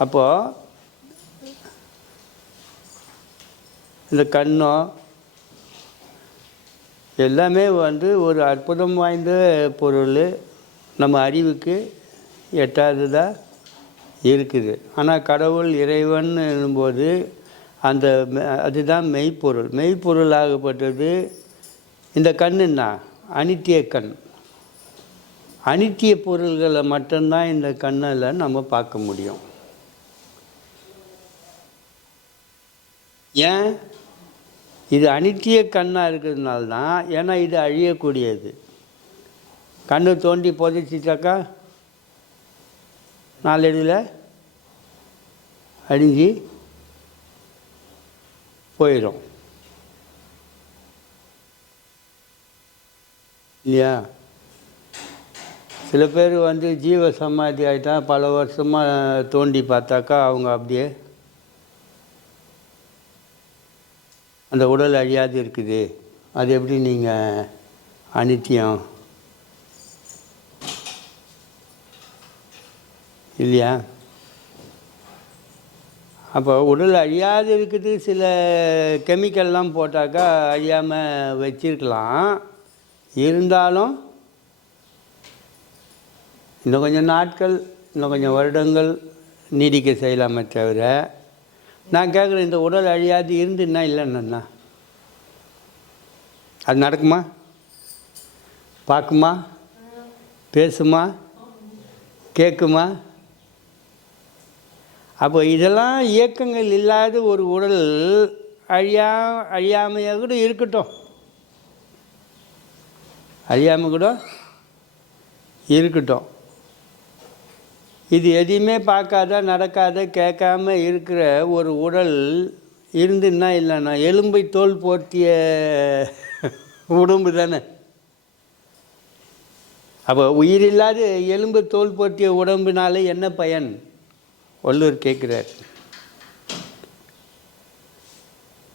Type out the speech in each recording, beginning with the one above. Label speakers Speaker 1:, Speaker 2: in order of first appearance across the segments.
Speaker 1: அப்போது இந்த கண்ணோ எல்லாமே வந்து ஒரு அற்புதம் வாய்ந்த பொருள். நம்ம அறிவுக்கு எட்டாததாக இருக்குது. ஆனால் கடவுள் இறைவன் என்னும்போது அந்த மெ- அதுதான் மெய்ப்பொருள். மெய்ப்பொருளாகப்பட்டது இந்த கண்ணுன்னா அனித்திய கண். அனித்திய பொருள்களை மட்டும்தான் இந்த கண்ணில் நம்ம பார்க்க முடியும். ஏன்? இது அனித்திய கண்ணாக இருக்கிறதுனால தான் ஏன்னா இது அழியக்கூடியது. கண்ணு தோண்டி புதைச்சிட்டாக்கா நாளடியில் அழிஞ்சு போயிடும் இல்லையா? சில பேர் வந்து ஜீவ சமாதி ஆகிட்டா பல வருஷமாக தோண்டி பார்த்தாக்கா அவங்க அப்படியே அந்த உடல் அழியாது இருக்குது. அது எப்படி நீங்கள் அனித்தியம்? இல்லையா? அப்போ உடல் அழியாது இருக்குது. சில கெமிக்கல்லாம் போட்டாக்கா அழியாமல் வச்சிருக்கலாம். இருந்தாலும் இன்னும் கொஞ்சம் நாட்கள் இன்னும் கொஞ்சம் வருடங்கள் நீடிக்க செய்யலாமே தவிர நான் கேட்குறேன் இந்த உடல் அழியாது இருந்துன்னா இல்லைன்னா அது நடக்குமா? பார்க்குமா? பேசுமா? கேட்குமா அப்போ இதெல்லாம் இயக்கங்கள் இல்லாத ஒரு உடல் அழியா அழியாமையாக கூட இருக்கட்டும். அழியாமல் கூட இருக்கட்டும். இது எதையுமே பார்க்காத நடக்காத கேட்காம இருக்கிற ஒரு உடல் இருந்துன்னா இல்லைன்னா எலும்பை தோல் போர்த்திய உடம்பு தானே. அப்போ உயிரில்லாத எலும்பு தோல் போர்த்திய உடம்புனால என்ன பயன்? வள்ளுவர் கேட்குறார்.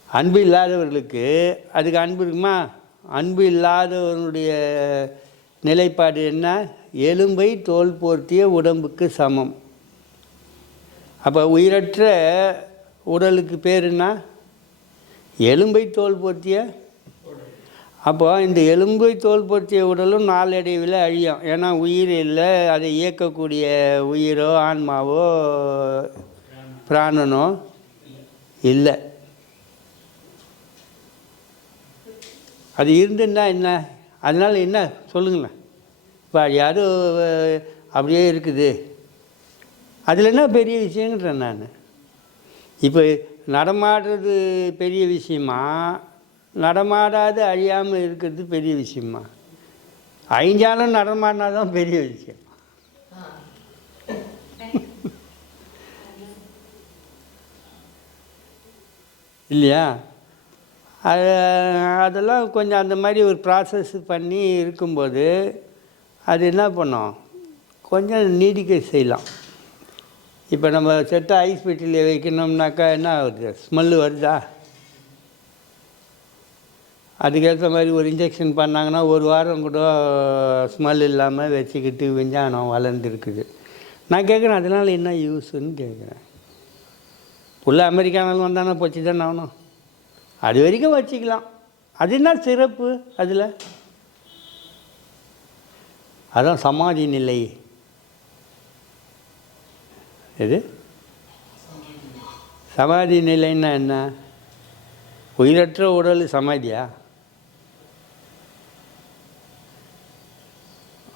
Speaker 1: அன்பு இல்லாதவர்களுக்கு அதுக்கு அன்பு இருக்குமா? அன்பு இல்லாதவனுடைய நிலைப்பாடு என்ன? எலும்பை தோல் போர்த்திய உடம்புக்கு சமம். அப்போ உயிரற்ற உடலுக்கு பேர் என்ன? எலும்பை தோல் போர்த்திய? அப்போ இந்த எலும்பை தோல் பொருத்திய உடலும் நாளடைவில் அழியும். ஏன்னா உயிர் இல்லை அதை இயக்கக்கூடிய உயிரோ ஆன்மாவோ பிராணனோ இல்லை. அது இருந்துன்னா என்ன? அதனால் என்ன? சொல்லுங்களேன். இப்போ அஹ், அப்படியே இருக்குது. அதில் என்ன பெரிய விஷயங்கிறேன் நான். இப்போ நடமாடுறது பெரிய விஷயமா? நடமாடாது அழியாமல் இருக்கிறது பெரிய விஷயமா? அழிஞ்சாலும் நடமாடினா தான் பெரிய விஷயம். இல்லையா? அது அதெல்லாம் கொஞ்சம் அந்த மாதிரி ஒரு ப்ராசஸ் பண்ணி இருக்கும்போது அது என்ன பண்ணும்? கொஞ்சம் நீடிக்க செய்யலாம். இப்போ நம்ம செட்டை ஐஸ் பெட்டியில் வைக்கணும்னாக்கா என்ன ஆகுது? ஸ்மெல்லு வருதா? அதுக்கேற்ற மாதிரி ஒரு இன்ஜெக்ஷன் பண்ணாங்கன்னா ஒரு வாரம் கூட ஸ்மெல் இல்லாமல் வச்சுக்கிட்டு விஞ்ஞானம் வளர்ந்துருக்குது. நான் கேட்குறேன் அதனால் என்ன யூஸுன்னு கேட்குறேன் உள்ள அமெரிக்கானாலும் வந்தானே போச்சு தானே ஆகணும். அது வரைக்கும் வச்சுக்கலாம். அது என்ன சிறப்பு அதில்? அதான் சமாதி நிலை. எது? சமாதி நிலைன்னா என்ன? உயிரற்ற உடல் சமாதியா?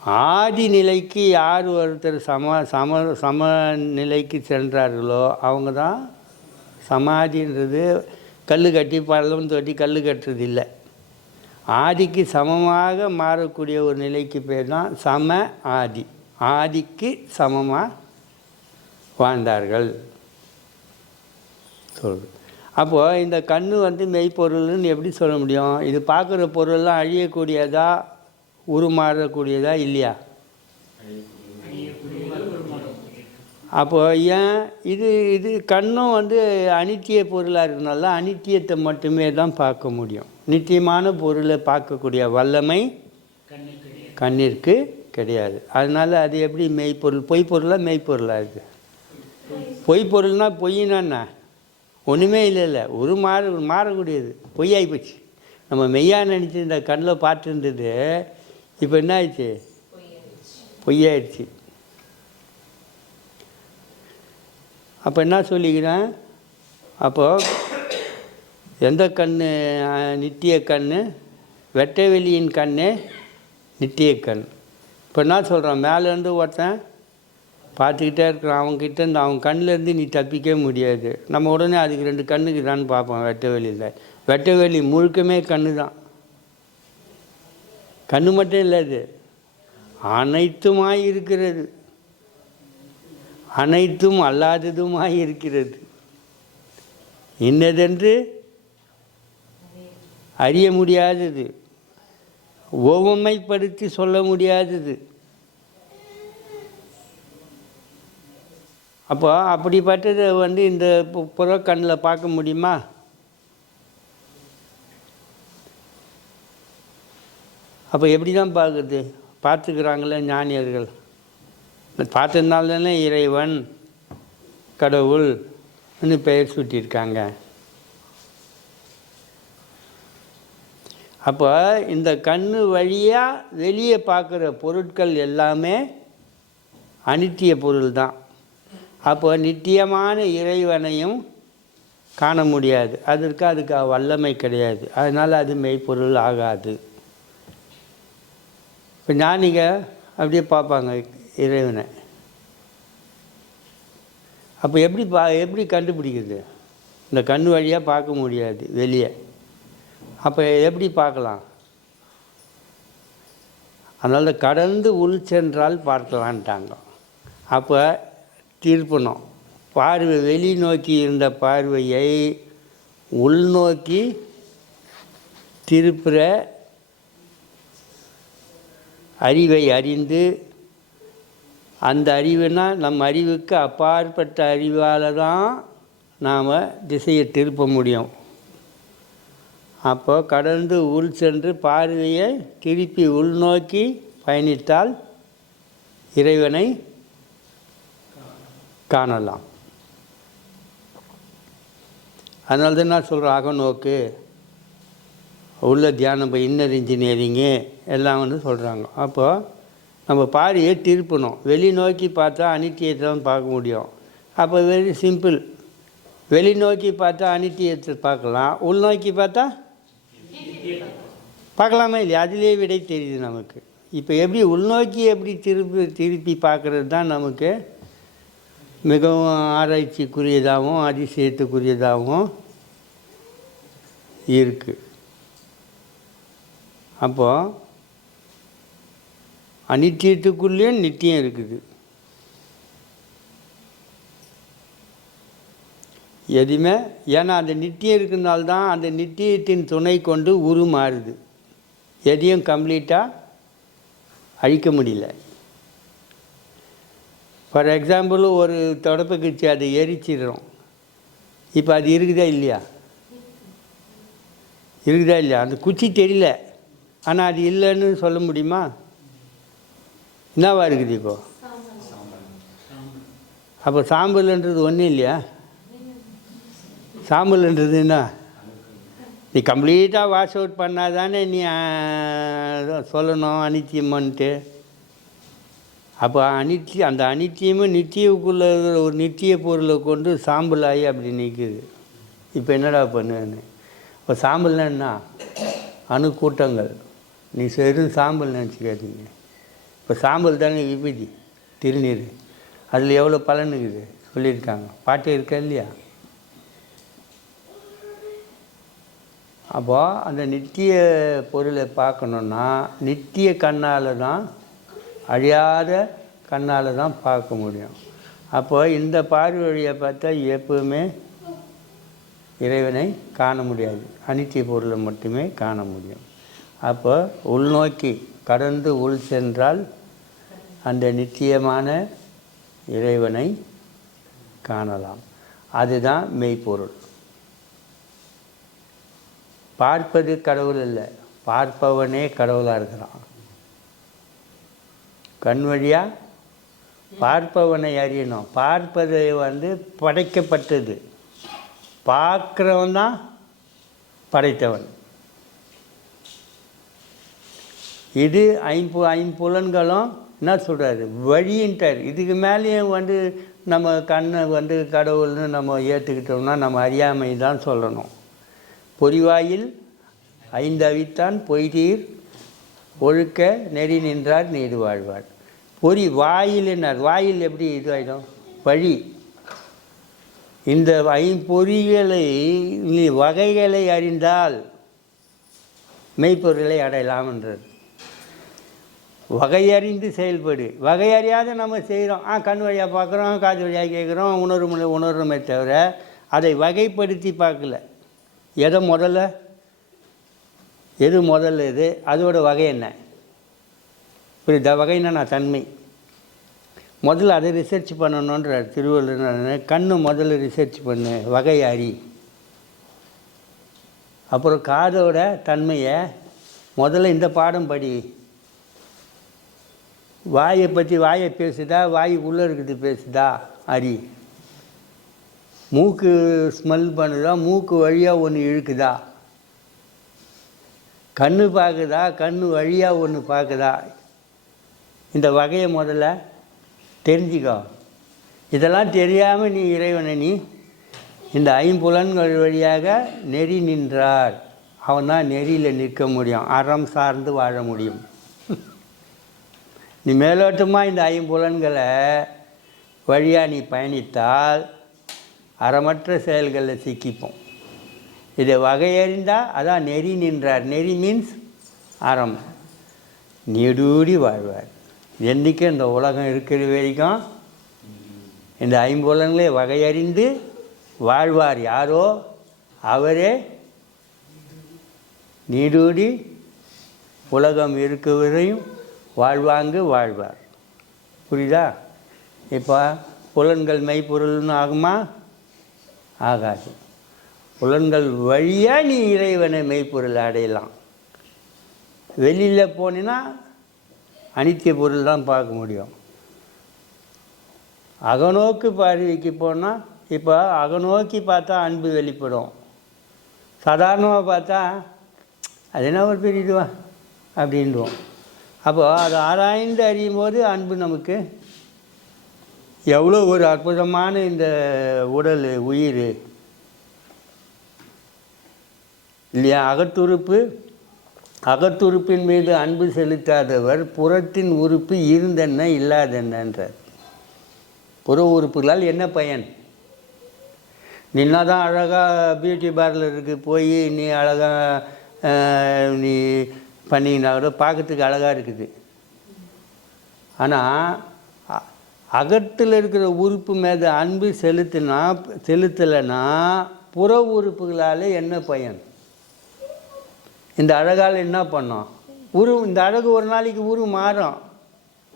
Speaker 1: ஆதி நிலைக்கு யார் ஒருத்தர் சம சம சம நிலைக்கு சென்றார்களோ அவங்க தான் சமாதின்றது. கல் கட்டி பள்ளம் தொட்டி கல் கட்டுறது இல்லை. ஆதிக்கு சமமாக மாறக்கூடிய ஒரு நிலைக்கு பேர் தான் சம ஆதி. ஆதிக்கு சமமாக வாழ்ந்தார்கள். சொல்கிறது அப்போது இந்த கண்ணு வந்து மெய்ப்பொருள்னு எப்படி சொல்ல முடியும்? இது பார்க்குற பொருள்லாம் அழியக்கூடியதா உருமாறக்கூடியதா இல்லையா? அப்போ ஏன் இது இது கண்ணும் வந்து அனித்திய பொருளாக இருக்கனால அனித்தியத்தை மட்டுமே தான் பார்க்க முடியும். நித்தியமான பொருளை பார்க்கக்கூடிய வல்லமை கண்ணிற்கு கிடையாது. அதனால் அது எப்படி மெய்ப்பொருள்? பொய் பொருளாக மெய்ப்பொருளாக இருக்குது பொய் பொருள்னா பொய்னா என்ன? ஒன்றுமே இல்லை இல்லை. ஒரு மாற மாறக்கூடியது. பொய்யாகி போச்சு. நம்ம மெய்யா நினச்சி இந்த கண்ணில் பார்த்துருந்தது இப்போ என்ன ஆயிடுச்சு? பொய்யாயிடுச்சு. அப்போ என்ன சொல்லிக்கிறேன்? அப்போது எந்த கண் நித்திய கண் வெட்டை வெளியின் கண்ணு நித்திய கண். இப்போ என்ன சொல்கிறான் மேலேருந்து ஒருத்தன் பார்த்துக்கிட்டே இருக்கிறான். அவங்ககிட்ட இருந்து அவன் கண்ணிலேருந்து நீ தப்பிக்கவே முடியாது. நம்ம உடனே அதுக்கு ரெண்டு கண்ணுக்கு தான் பார்ப்போம் வெட்ட வெளியில் வெட்ட வெளி முழுக்கமே கண்ணு தான். கண்ணு மட்டும் இல்லை அது. அனைத்துமாய் இருக்கிறது. அனைத்தும் அல்லாததுமாய் இருக்கிறது. என்னதென்று? அறிய முடியாதது. ஒவ்வொமைப்படுத்தி சொல்ல முடியாதது. அப்போ அப்படிப்பட்டதை வந்து இந்த புறக்கண்ணில் பார்க்க முடியுமா? அப்போ எப்படி தான் பார்க்குறது? பார்த்துக்கிறாங்களே ஞானியர்கள். பார்த்துருந்தால் தானே இறைவன் கடவுள் பெயர் சூட்டியிருக்காங்க. அப்போ இந்த கண்ணு வழியாக வெளியே பார்க்குற பொருட்கள் எல்லாமே அனித்திய பொருள் தான் அப்போ நித்தியமான இறைவனையும் காண முடியாது. அதற்கு அதுக்கு வல்லமை கிடையாது. அதனால் அது மெய்ப்பொருள் ஆகாது. இப்போ ஞானிக அப்படியே பார்ப்பாங்க இறைவனை. அப்போ எப்படி பா எப்படி கண்டுபிடிக்கிறது? இந்த கண் வழியாக பார்க்க முடியாது வெளியே. அப்போ எப்படி பார்க்கலாம்? அதனால் கடந்து உள் சென்றால் பார்க்கலான்ட்டாங்க. அப்போ தீர்ப்பணும். பார்வை வெளி நோக்கி இருந்த பார்வையை உள்நோக்கி திருப்புற அறிவை அறிந்து அந்த அறிவுனா நம் அறிவுக்கு அப்பாற்பட்ட அறிவால் தான் நாம் திசையை திருப்ப முடியும். அப்போ கடந்து உள் சென்று பார்வையை திருப்பி உள்நோக்கி பயணித்தால் இறைவனை காணலாம். அதனால தான் நான் சொல்கிறேன் அகநோக்கு உள்ள தியானம் இப்போ இன்னர் இன்ஜினியரிங்கு எல்லாம் வந்து சொல்கிறாங்க அப்போது நம்ம பாடியை திருப்பணும். வெளி நோக்கி பார்த்தா அனித்தியத்தை தான் பார்க்க முடியும். அப்போ வெரி சிம்பிள் வெளி நோக்கி பார்த்தா அனித்தியத்தை பார்க்கலாம். உள்நோக்கி பார்த்தா? பார்க்கலாமா இல்லையா? அதிலே விடை தெரியுது நமக்கு. இப்போ எப்படி உள்நோக்கி எப்படி திருப்பி திருப்பி பார்க்குறது தான் நமக்கு மிகவும் ஆராய்ச்சிக்குரியதாகவும் அதிசயத்துக்குரியதாகவும் இருக்குது அப்போது அனித்தியத்துக்குள்ளேயும் நித்தியம் இருக்குது. எதுவுமே ஏன்னா அந்த நித்தியம் இருக்கிறனால தான் அந்த நித்தியத்தின் துணை கொண்டு உரு மாறுது. எதையும் கம்ப்ளீட்டாக அழிக்க முடியல. ஃபார் எக்ஸாம்பிள் ஒரு தொடப்பு குச்சி அதை எரிச்சிடுறோம். இப்போ அது இருக்குதா இல்லையா? இருக்குதா இல்லையா? அந்த குச்சி தெரியல. ஆனால் அது இல்லைன்னு சொல்ல முடியுமா? என்னவா இருக்குது இப்போ? அப்போ சாம்பல்ன்றது ஒன்றும் இல்லையா? சாம்பல்ன்றது என்ன? நீ கம்ப்ளீட்டாக வாஷ் அவுட் பண்ணால் தானே நீ சொல்லணும் அனித்தியம்ன்ட்டு அப்போ அனித்திய அந்த அனித்தியமும் நித்தியக்குள்ளே இருக்கிற ஒரு நித்திய பொருளை கொண்டு சாம்பல் ஆகி அப்படி நிற்குது இப்போ என்னடா பண்ணுன்னு இப்போ சாம்பல்னா என்ன? அணுக்கூட்டங்கள். நீ வெறும் சாம்பல் நினச்சிக்காதீங்க. இப்போ சாம்பல் தானே விபதி திருநீர். அதில் எவ்வளோ பலன் இருக்குது? சொல்லியிருக்காங்க. பாட்டு இருக்கா இல்லையா? அப்போது அந்த நித்திய பொருளை பார்க்கணுன்னா நித்திய கண்ணால் தான் அழியாத கண்ணால் தான் பார்க்க முடியும். அப்போ இந்த பார்வை வழியை பார்த்தா எப்பவுமே இறைவனை காண முடியாது. அனித்திய பொருளை மட்டுமே காண முடியும். அப்போ உள்நோக்கி கடந்து உள் சென்றால் அந்த நித்தியமான இறைவனை காணலாம். அதுதான் மெய்ப்பொருள். பார்ப்பது கடவுள் இல்லை பார்ப்பவனே கடவுளாக இருக்கிறான். கண் வழியாக பார்ப்பவனை அறியணும். பார்ப்பது வந்து படைக்கப்பட்டது. பார்க்குறவன் தான் படைத்தவன். இது ஐம்பு ஐம்புலன்களும் என்ன சொல்கிறாரு வழின்ட்டார். இதுக்கு மேலேயும் வந்து நம்ம கண்ணை வந்து கடவுள்னு நம்ம ஏற்றுக்கிட்டோம்னா நம்ம அறியாமை தான் சொல்லணும். பொறிவாயில் ஐந்தவித்தான் பொய்தீர் ஒழுக்க நெறி நின்றார் நீடு வாழ்வார். பொறி வாயில் வாயில் எப்படி இதுவாயிடும்? வழி. இந்த ஐம்பொறிகளை நீ வகைகளை அறிந்தால் மெய்ப்பொருளை அடையலாம் என்றது வகையறிந்து செயல்படு. வகையறியாத நம்ம செய்கிறோம் ஆ கண் வழியாக பார்க்குறோம் காது வழியாக கேட்குறோம் உணர்வு உணர்வுமே தவிர அதை வகைப்படுத்தி பார்க்கல. எதை முதல்ல? எது முதல்ல இது? அதோட வகை என்ன? புரியுதா? வகைன்னா நான் தன்மை. முதல்ல அதை ரிசர்ச் பண்ணணுன்ற திருவள்ளுவர் கண்ணு முதல்ல ரிசர்ச் பண்ணு வகை அறி. அப்புறம் காதோட தன்மையை முதல்ல இந்த பாடம் படி. வாயை பற்றி வாயை பேசுதா வாய் உள்ளே இருக்குது பேசுதா அரி? மூக்கு ஸ்மெல் பண்ணுதா மூக்கு வழியாக ஒன்று இழுக்குதா? கண்ணு பார்க்குதா கண்ணு வழியாக ஒன்று பார்க்குதா? இந்த வகையை முதல்ல தெரிஞ்சுக்கோ. இதெல்லாம் தெரியாமல் நீ இறைவனை நீ இந்த ஐம்புலன்கள் வழியாக நெறி நின்றார் அவன் தான் நெறியில் நிற்க முடியும் அறம் சார்ந்து வாழ முடியும். நீ மேலோட்டமாக இந்த ஐம்புலன்களை வழியாக நீ பயணித்தால் அறமற்ற செயல்களில் சிக்கிப்போம். இதை வகையறிந்தால் அதான் நெறி நின்றார். நெறி மீன்ஸ் அறம். நெடூடி வாழ்வார். என்றைக்கு இந்த உலகம் இருக்கிற வரைக்கும் இந்த ஐம்புலன்களை வகையறிந்து வாழ்வார் யாரோ? அவரே நீடூடி உலகம் இருக்க வரையும் வாழ்வாங்கு வாழ்வார். புரியுதா? இப்போ புலன்கள் மெய்ப்பொருள்னு ஆகுமா? ஆகாது. புலன்கள் வழியாக நீ இறைவனை மெய்ப்பொருள் அடையலாம். வெளியில் போனீன்னா அனித்திய பொருள் தான் பார்க்க முடியும். அகநோக்கு பார்வைக்கு போனால் இப்போ அகநோக்கி பார்த்தா அன்பு வெளிப்படும். சாதாரணமாக பார்த்தா அது என்ன ஒரு பெரிய இதுவா? அப்படின்வோம் அப்போது அதை ஆராய்ந்து அறியும் போது அன்பு நமக்கு எவ்வளோ ஒரு அற்புதமான இந்த உடல் உயிர். இல்லையா? அகத்துறுப்பு அகத்துறுப்பின் மீது அன்பு செலுத்தாதவர் புறத்தின் உறுப்பு இருந்தென்ன இல்லாதென்னன்றார். புற உறுப்புகளால் என்ன பயன்? நின்னா தான் அழகாக பியூட்டி பார்லருக்கு போய் நீ அழகாக நீ பண்ணிங்கன்னா கூட பார்க்கறதுக்கு அழகாக இருக்குது. ஆனால் அகத்தில் இருக்கிற உறுப்பு மீது அன்பு செலுத்தினா செலுத்தலைன்னா புற உறுப்புகளால் என்ன பயன்? இந்த அழகால் என்ன பண்ணோம்? உரு இந்த அழகு ஒரு நாளைக்கு உரு மாறும்.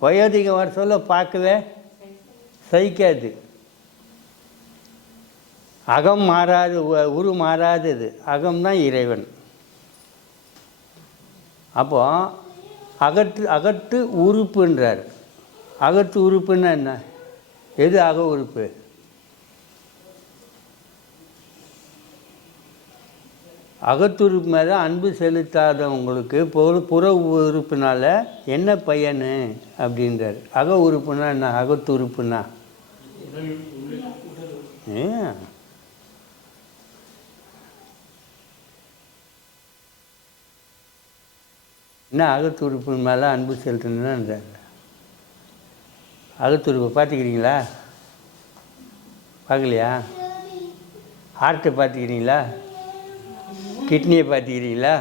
Speaker 1: வயோதிகம் வர சொல்ல பார்க்கவே சகிக்காது. அகம் மாறாது உரு மாறாதது. அகம்தான் இறைவன். அப்போ அகற்று அகட்டு உறுப்புன்றார். அகத்து உறுப்புன்னா என்ன? எது அக உறுப்பு? அகத்துறுப்பு மேலே அன்பு செலுத்தாதவங்களுக்கு புற புற உறுப்புனால என்ன பயனு? அப்படின்றார். அக உறுப்புனா என்ன? அகத்துறுப்புனா ஏன்? என்ன அகத்துறுப்பு மேலே அன்பு செலுத்தணுன்னா அகத்துறுப்பை பார்த்துக்கிறீங்களா? பார்க்கலையா? ஹார்ட்டை பார்த்துக்கிறீங்களா? கிட்னியை பார்த்துக்கிறீங்களா?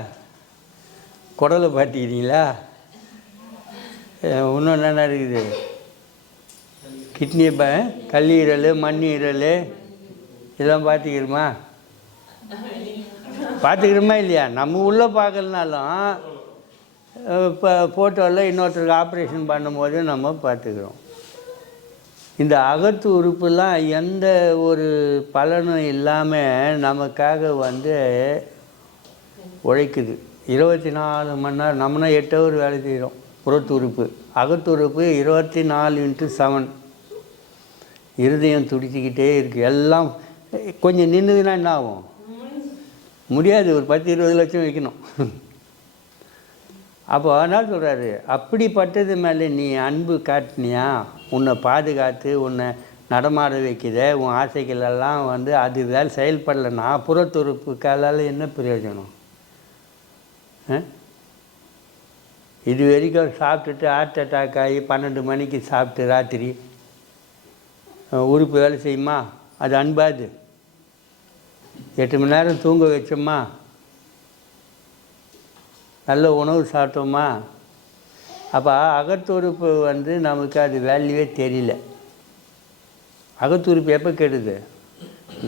Speaker 1: குடலை பார்த்துக்கிறீங்களா? இன்னும் என்னென்ன இருக்குது கிட்னியை பா கல்லீரல் மண்ணீரல் இதெல்லாம் பார்த்துக்கிறோமா? பார்த்துக்கிறோமா இல்லையா? நம்ம உள்ளே பார்க்கலனாலும் இப்போ ஃபோட்டோவில் இன்னொருத்தருக்கு ஆப்ரேஷன் பண்ணும்போது நம்ம பார்த்துக்கிறோம். இந்த அகத்து உறுப்புலாம் எந்த ஒரு பலனும் இல்லாமல் நமக்காக வந்து உழைக்குது. இருபத்தி நாலு மணி நேரம் நம்மனா எட்டு ஹவர் வேலை செய்கிறோம் புறத்து உறுப்பு. அகத்து உறுப்பு இருபத்தி நாலு இன்ட்டு செவன் இருதயம் துடிச்சிக்கிட்டே இருக்குது எல்லாம் கொஞ்சம் நின்றுதுன்னா என்ன ஆகும்? முடியாது. ஒரு பத்து இருபது லட்சம் வைக்கணும். அப்போ என்ன சொல்கிறாரு அப்படிப்பட்டது மேலே நீ அன்பு காட்டினியா? உன்னை பாதுகாத்து உன்னை நடமாட வைக்கிற உன் ஆசைகளெல்லாம் வந்து அது வேலை செயல்படலைன்னா புறத்துறுப்புக்களால் என்ன பிரயோஜனம்? ஆ? இது வரைக்கும் சாப்பிட்டுட்டு ஹார்ட் அட்டாக் ஆகி பன்னெண்டு மணிக்கு சாப்பிட்டு ராத்திரி உறுப்பு வேலை செய்யுமா? அது அன்பாது. எட்டு மணி நேரம் தூங்க வச்சோமா? நல்ல உணவு சாப்பிட்டோமா? அப்போ அகத்துறுப்பு வந்து நமக்கு அது வேல்யூவே தெரியல. அகத்துறுப்பு எப்போ கெடுது?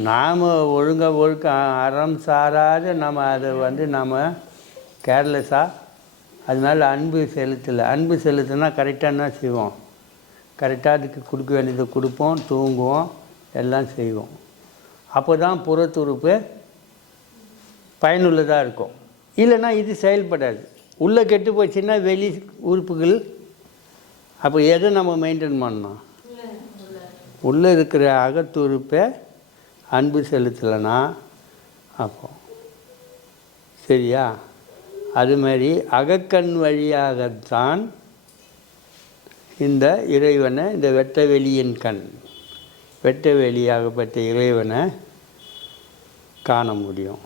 Speaker 1: நாம் ஒழுங்க ஒழுக்க அறம் சாராத நம்ம அதை வந்து நாம் கேர்லெஸ்ஸாக அதனால் அன்பு செலுத்தலை. அன்பு செலுத்தினா கரெக்டாக என்ன செய்வோம்? கரெக்டாக அதுக்கு கொடுக்க வேண்டியதை கொடுப்போம் தூங்குவோம் எல்லாம் செய்வோம். அப்போ தான் புறத்துறுப்பு பயனுள்ளதாக இருக்கும். இல்லைன்னா இது செயல்படாது. உள்ளே கெட்டு போச்சுன்னா வெளி உறுப்புகள் அப்போ எதை நம்ம மெயின்டைன் பண்ணணும்? உள்ளே இருக்கிற அகத்துறுப்பை அன்பு செலுத்தலைன்னா அப்போ. சரியா? அது மாதிரி அகக்கண் வழியாகத்தான் இந்த இறைவனை இந்த வெட்ட வெளியின் கண் வெட்ட வெளியாகப்பட்ட இறைவனை காண முடியும்.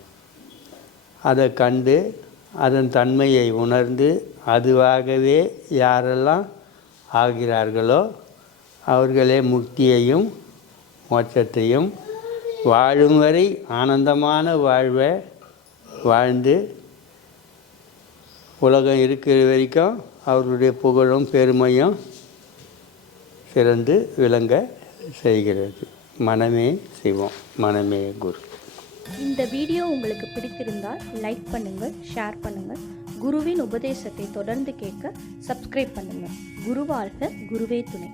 Speaker 1: அதை கண்டு அதன் தன்மையை உணர்ந்து அதுவாகவே யாரெல்லாம் ஆகிறார்களோ அவர்களே முக்தியையும் மோட்சத்தையும் வாழும் வரை ஆனந்தமான வாழ்வை வாழ்ந்து உலகம் இருக்கிற வரைக்கும் அவர்களுடைய புகழும் பெருமையும் சிறந்து விளங்க செய்கிறது. மனமே சிவம் மனமே குரு.
Speaker 2: இந்த வீடியோ உங்களுக்கு பிடித்திருந்தால் லைக் பண்ணுங்கள் ஷேர் பண்ணுங்கள். குருவின் உபதேசத்தை தொடர்ந்து கேட்க சப்ஸ்கிரைப் பண்ணுங்கள். குருவாழ்க குருவே துணை.